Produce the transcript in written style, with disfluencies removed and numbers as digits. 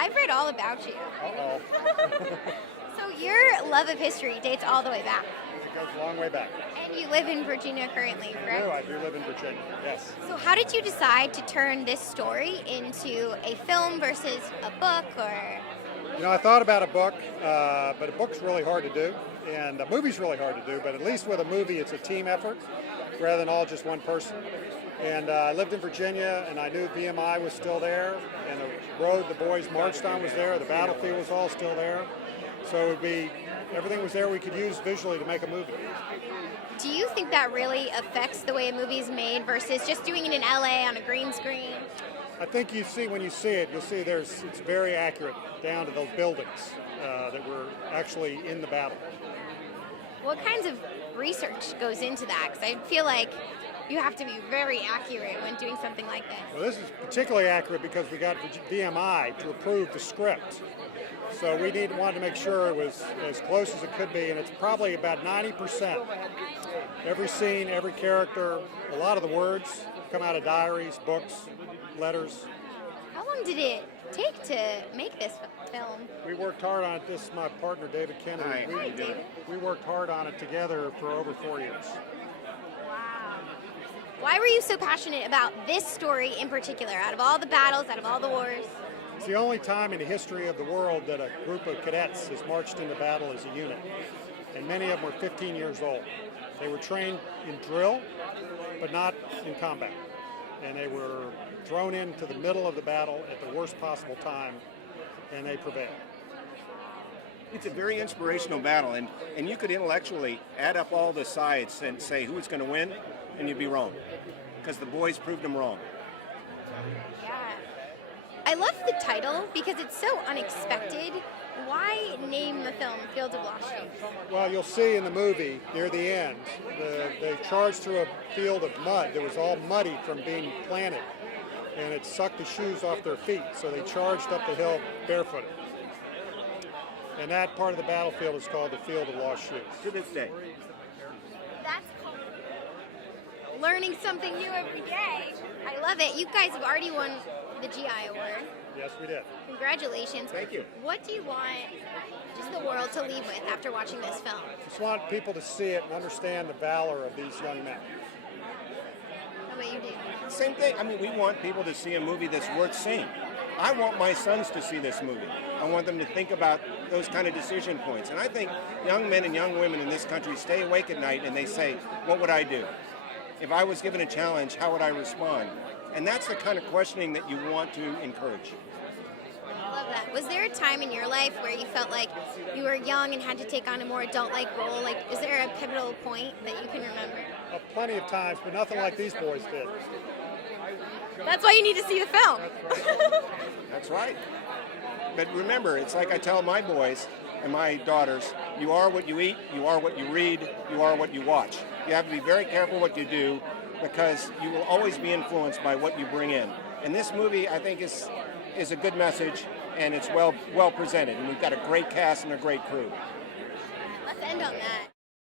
I've read all about you. Uh-oh. So your love of history dates all the way back. It goes a long way back. And you live in Virginia currently, correct? I do live in Virginia, yes. So how did you decide to turn this story into a film versus a book, or? I thought about a book, but a book's really hard to do, and a movie's really hard to do, but at least with a movie it's a team effort rather than all just one person. And I lived in Virginia, and I knew VMI was still there, and the road the boys marched on was there, the battlefield was all still there. So it would be, everything was there we could use visually to make a movie. Do you think that really affects the way a movie is made versus just doing it in LA on a green screen? I think when you see it, you'll see it's very accurate down to those buildings that were actually in the battle. What kinds of research goes into that? Because I feel like you have to be very accurate when doing something like this. Well, this is particularly accurate because we got VMI to approve the script. So we wanted to make sure it was as close as it could be, and it's probably about 90%. Every scene, every character, a lot of the words come out of diaries, books, letters. How long did it take to make this film? We worked hard on it. This is my partner, David Kennedy. Hi, David. We worked hard on it together for over 4 years. Wow. Why were you so passionate about this story in particular, out of all the battles, out of all the wars? It's the only time in the history of the world that a group of cadets has marched into battle as a unit, and many of them were 15 years old. They were trained in drill, but not in combat, and they were thrown into the middle of the battle at the worst possible time, and they prevailed. It's a very inspirational battle, and you could intellectually add up all the sides and say who was going to win, and you'd be wrong, because the boys proved them wrong. Yeah. I love the title because it's so unexpected. Why name the film Field of Lost Sheep? Well, you'll see in the movie near the end, they charged through a field of mud that was all muddy from being planted, and it sucked the shoes off their feet, so they charged up the hill barefooted. And that part of the battlefield is called the Field of Lost Shoes. To this day. That's cool. Learning something new every day. I love it. You guys have already won the GI Award. Yes, we did. Congratulations. Thank you. What do you want just the world to leave with after watching this film? Just want people to see it and understand the valor of these young men. How about you, David? Same thing. I mean, we want people to see a movie that's worth seeing. I want my sons to see this movie. I want them to think about those kind of decision points. And I think young men and young women in this country stay awake at night and they say, what would I do? If I was given a challenge, how would I respond? And that's the kind of questioning that you want to encourage. I love that. Was there a time in your life where you felt like you were young and had to take on a more adult-like role? Like, is there a pivotal point that you can remember? Plenty of times, but nothing like these boys did. That's why you need to see the film. That's right. But remember, it's like I tell my boys and my daughters, you are what you eat, you are what you read, you are what you watch. You have to be very careful what you do because you will always be influenced by what you bring in. And this movie, I think, is a good message, and it's well presented. And we've got a great cast and a great crew. Let's end on that.